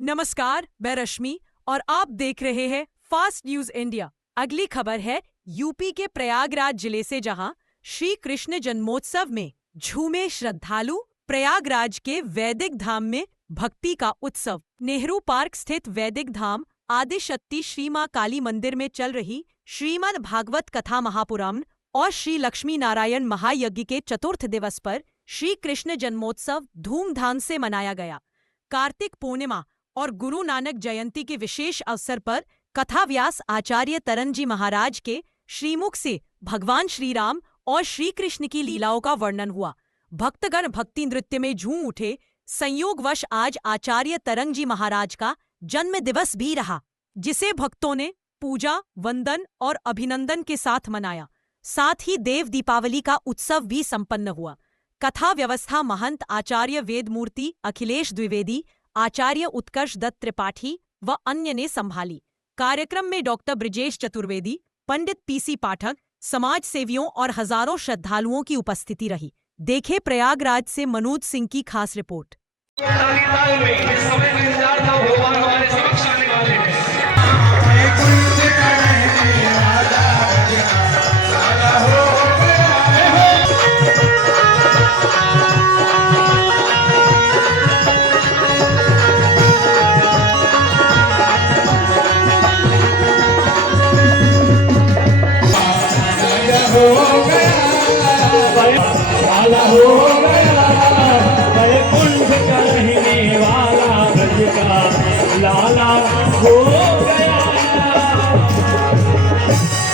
नमस्कार, मैं रश्मि और आप देख रहे हैं फास्ट न्यूज इंडिया। अगली खबर है यूपी के प्रयागराज जिले से, जहां श्री कृष्ण जन्मोत्सव में झूमे श्रद्धालु। प्रयागराज के वैदिक धाम में भक्ति का उत्सव। नेहरू पार्क स्थित वैदिक धाम आदिशक्ति श्री मां काली मंदिर में चल रही श्रीमद् भागवत कथा महापुराण और श्री लक्ष्मी नारायण महायज्ञ के चतुर्थ दिवस पर श्री कृष्ण जन्मोत्सव धूमधाम से मनाया गया। कार्तिक पूर्णिमा और गुरु नानक जयंती के विशेष अवसर पर कथा व्यास आचार्य तरन जी महाराज के श्रीमुख से भगवान श्री राम और श्री कृष्ण की लीलाओं का वर्णन हुआ। भक्तगण भक्ति नृत्य में झूम उठे। संयोगवश आज आचार्य तरंग जी महाराज का जन्म दिवस भी रहा, जिसे भक्तों ने पूजा, वंदन और अभिनंदन के साथ मनाया। साथ ही देव दीपावली का उत्सव भी संपन्न हुआ। कथा व्यवस्था महंत आचार्य वेदमूर्ति अखिलेश द्विवेदी, आचार्य उत्कर्ष दत्त त्रिपाठी व अन्य ने संभाली। कार्यक्रम में डॉक्टर ब्रिजेश चतुर्वेदी, पंडित पीसी पाठक, समाज सेवियों और हजारों श्रद्धालुओं की उपस्थिति रही। देखे प्रयागराज से मनोज सिंह की खास रिपोर्ट।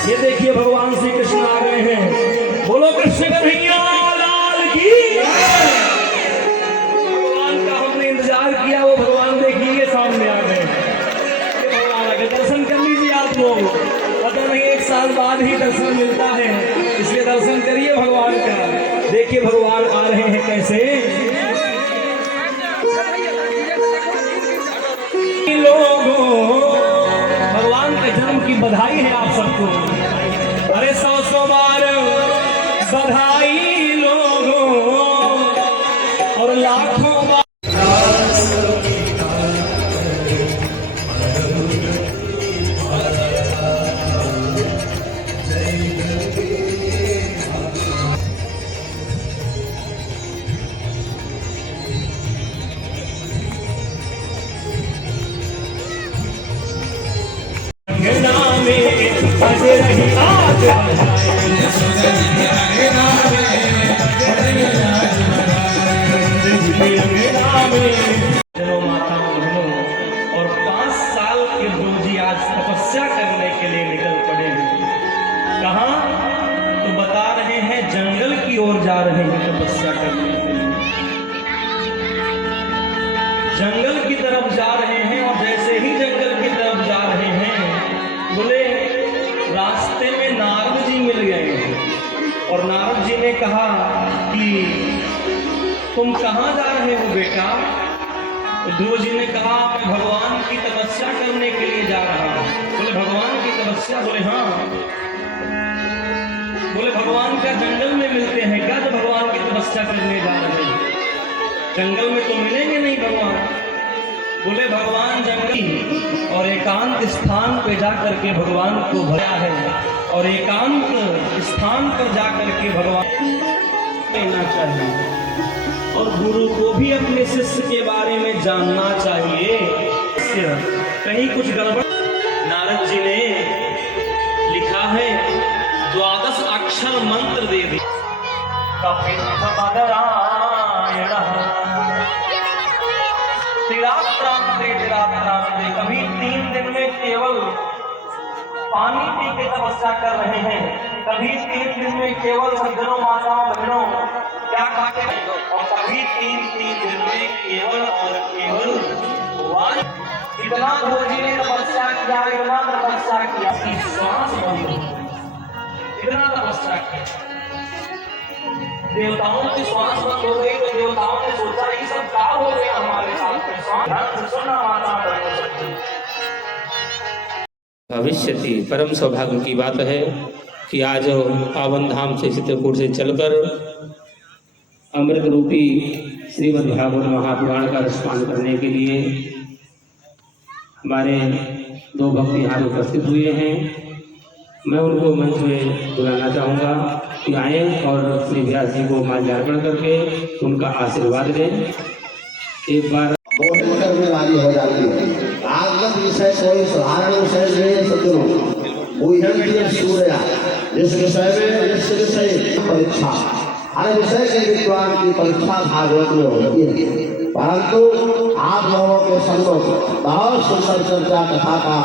ये देखिए भगवान श्री कृष्ण आ गए हैं। बोलो कृष्ण कन्हैया लाल की। भगवान का हमने इंतजार किया, वो भगवान देखिए सामने आ गए। भगवान आगे दर्शन कर लीजिए आप लोग। पता नहीं 1 साल बाद ही दर्शन मिलता है, इसलिए दर्शन करिए भगवान का। देखिए भगवान आ रहे हैं कैसे। लोगों, भगवान के जन्म की बधाई है आप सबको। अरे 100 बार बधाई लोगों और लाखों बार। माता बहनों और 5 साल के गुरुजी आज तपस्या करने के लिए निकल पड़े हैं। कहाँ? तो बता रहे हैं जंगल की ओर जा रहे हैं तपस्या करने के लिए। जंगल की तरफ जा रहे हैं और जैसे ही जंगल की तरफ जा रहे हैं, बोले रास्ते में नारद जी मिल गए और नारद जी ने कहा कि तुम कहाँ जा रहे हो बेटा? तो ध्रुव जी ने कहा मैं भगवान की तपस्या करने के लिए जा रहा हूँ। बोले भगवान की तपस्या? बोले हाँ। बोले भगवान का जंगल में मिलते हैं क्या तो भगवान की तपस्या करने जा रहे हैं? जंगल में तो मिलेंगे नहीं भगवान। बोले भगवान जंगल और एकांत स्थान पे जा करके भगवान को भया है और एकांत स्थान पर जा करके भगवान कहना चाहिए और गुरु को भी अपने शिष्य के बारे में जानना चाहिए। कहीं कुछ गड़बड़। नारद जी ने लिखा है 12 अक्षर मंत्र दे दी। कभी 3 दिन में केवल पानी पी के तपस्या कर रहे हैं, कभी 3 दिन में केवल सज्जनों माताओं बहनों क्या खा के, और कभी 3 दिन में केवल और केवल भगवान। इतना गुरुजी ने तपस्या किया, इतना तपस्या किया कि श्वास बंद हो, इतना तपस्या किया। देवताओं की श्वास बंद हो गई तो देवताओं ने सोचा ये सब क्या हो गया हमारे साथ में। श्वास सुनना माता भविष्यति। परम सौभाग्य की बात है कि आज पावन धाम से चित्रकूट से चलकर अमृत रूपी श्रीमद् भागवत महापुराण का रसपान करने के लिए हमारे दो भक्त यहाँ उपस्थित हुए हैं। मैं उनको मंच में बुलाना चाहूँगा कि आए और श्री व्यास जी को माल्यार्पण करके उनका आशीर्वाद लें। एक बार में वाली हो जाती है। आगत विषय कोई साधारण विषय नहीं है सज्जनों। सूर्य जिस विषय परीक्षा, हर विषय के विद्वान की परीक्षा भागवत में होती है, परंतु आप लोगों के सम्मुख बहुत सुंदर चर्चा कथा का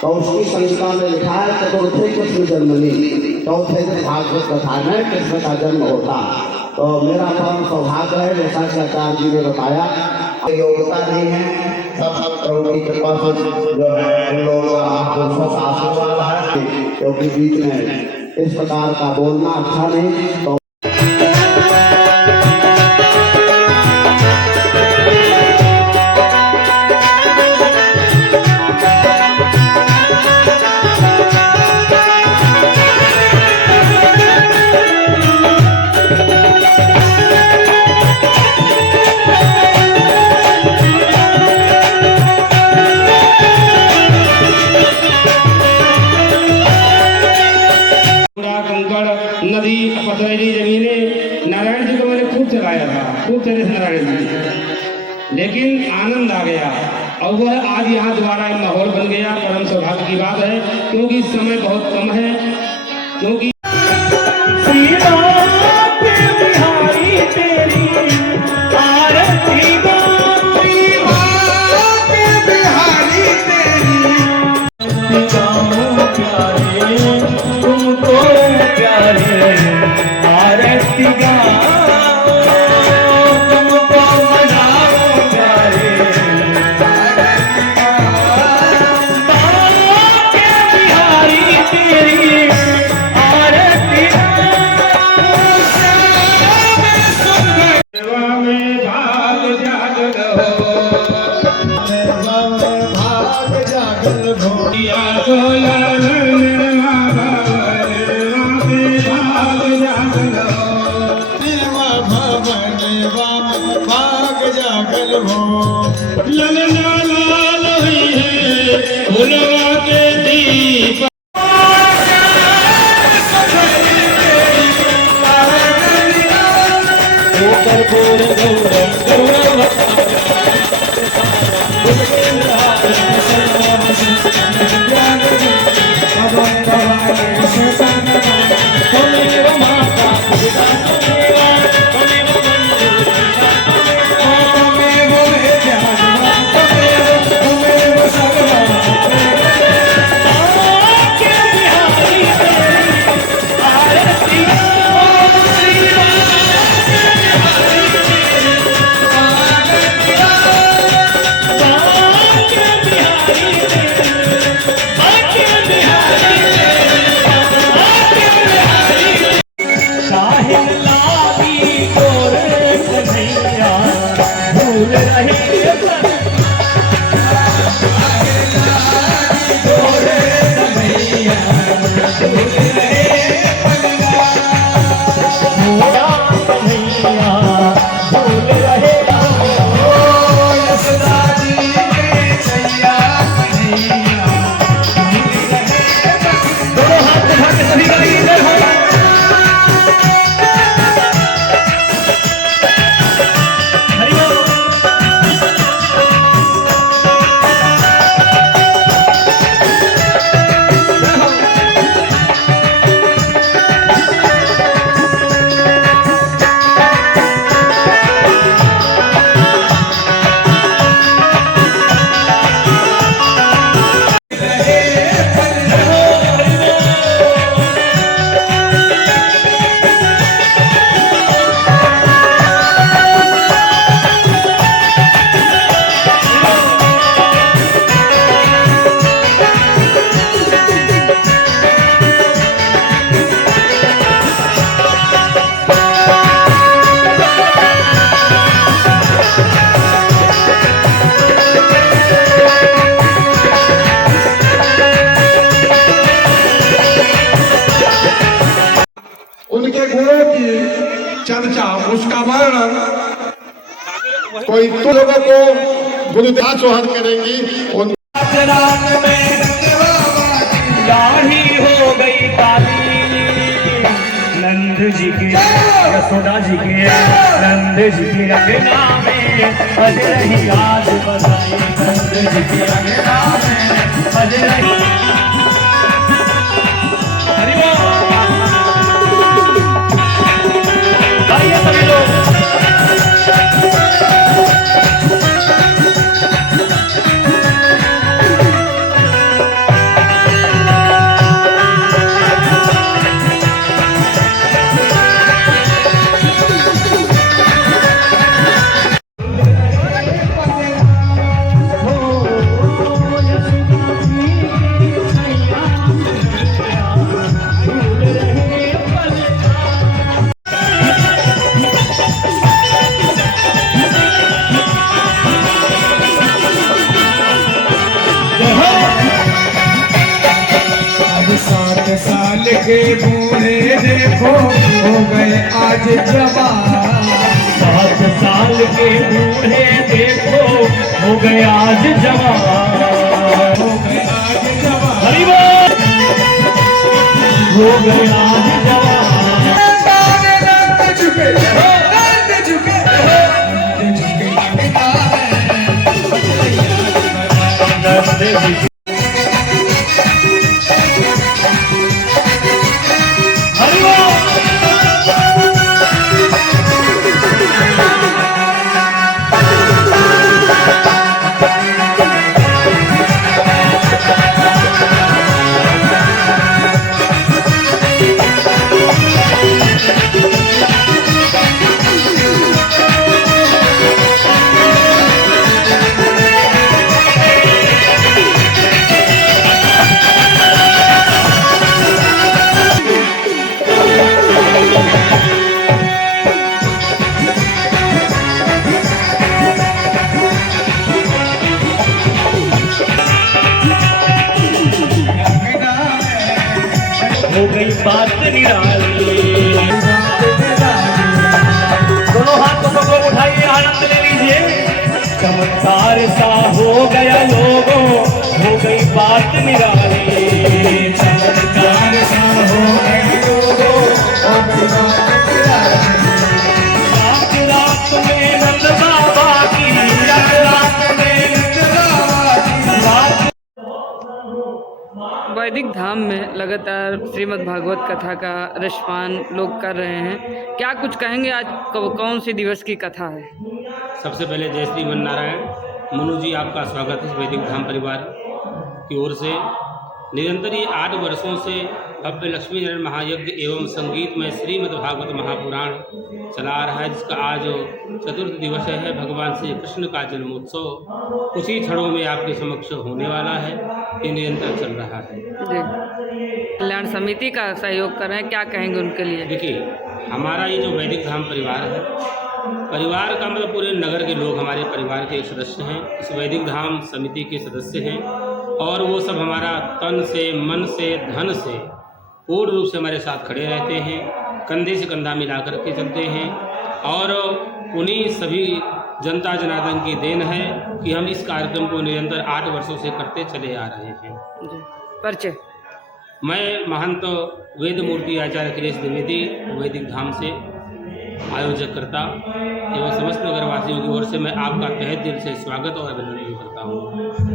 तो उसकी संहिता में लिखा है चतुर्थे कृष्ण जन्मनी, चौथे दिन भागवत कथा में कृष्ण का जन्म होता। तो मेरा परम सौभाग्य है, जैसा कि आचार्य जी ने बताया, योग्यता नहीं है, सब प्रभु की कृपा से जो है उन लोगों का आशीर्वाद है, क्योंकि बीच में इस प्रकार का बोलना अच्छा नहीं। तो नदी पथरीली जमीनें नारायण जी को मैंने खूब चलाया था, खूब चले नारायण जी, लेकिन आनंद आ गया और वह आज यहाँ दोबारा माहौल बन गया। परम सौभाग्य की बात है, क्योंकि समय बहुत कम है, क्योंकि चर्चा, उसका वर्णन कोई तो लोगों को गुरुदास सोहर करेंगी। रात में दाढ़ी हो गई काली। नंद जी के यशोदा जी के नंद जी के अंगना में बज रही आज बधाई। नंद जी के अंगना में बज रही। हरि बोल। आइए सभी लोग। साल के बूढ़े देखो हो गए आज जवान। 7 साल के बूढ़े देखो हो गए आज जवान। हो गए आज जवान। हरि बोल। हो गए आज जवान। नंद झुके नंद झुके नंद झुके नंद जी। हरि बोल। हो गई बात निराली। दोनों हाथों को उठाइए, आनंद ले लीजिए। चमत्कार सा हो गया लोगों, हो गई बात निराली। चमत्कार सा हो गए लोगों हो गई बात निराली। रात रात में नंद बाबा की, रात में नंद बाबा की रात। वैदिक धाम में लगातार श्रीमद् भागवत कथा का रसपान लोग कर रहे हैं। क्या कुछ कहेंगे, आज कौन सी दिवस की कथा है? सबसे पहले जय श्री नारायण। मनु जी, आपका स्वागत है वैदिक धाम परिवार की ओर से। निरंतर ये 8 वर्षों से भव्य लक्ष्मी नारायण महायज्ञ एवं संगीत में श्रीमद् भागवत महापुराण चला आ रहा है, जिसका आज 4th दिवस है। भगवान श्री कृष्ण का जन्मोत्सव कुछ ही क्षणों में आपके समक्ष होने वाला है। ये निरंतर चल रहा है। जी, कल्याण समिति का सहयोग कर रहे हैं, क्या कहेंगे उनके लिए? देखिए, हमारा ये जो वैदिक धाम परिवार है, परिवार का मतलब पूरे नगर के लोग हमारे परिवार के एक सदस्य हैं। इस वैदिक धाम समिति के सदस्य हैं और वो सब हमारा तन से, मन से, धन से पूर्ण रूप से हमारे साथ खड़े रहते हैं, कंधे से कंधा मिला कर के चलते हैं। और उन्हीं सभी जनता जनार्दन की देन है कि हम इस कार्यक्रम को निरंतर 8 वर्षों से करते चले आ रहे हैं। जी, परिचय। मैं महंत वेद मूर्ति आचार्य अखिलेश द्विवेदी, वैदिक धाम से आयोजक करता एवं समस्त नगरवासियों की ओर से मैं आपका तहे दिल से स्वागत और अभिनंदन करता हूँ।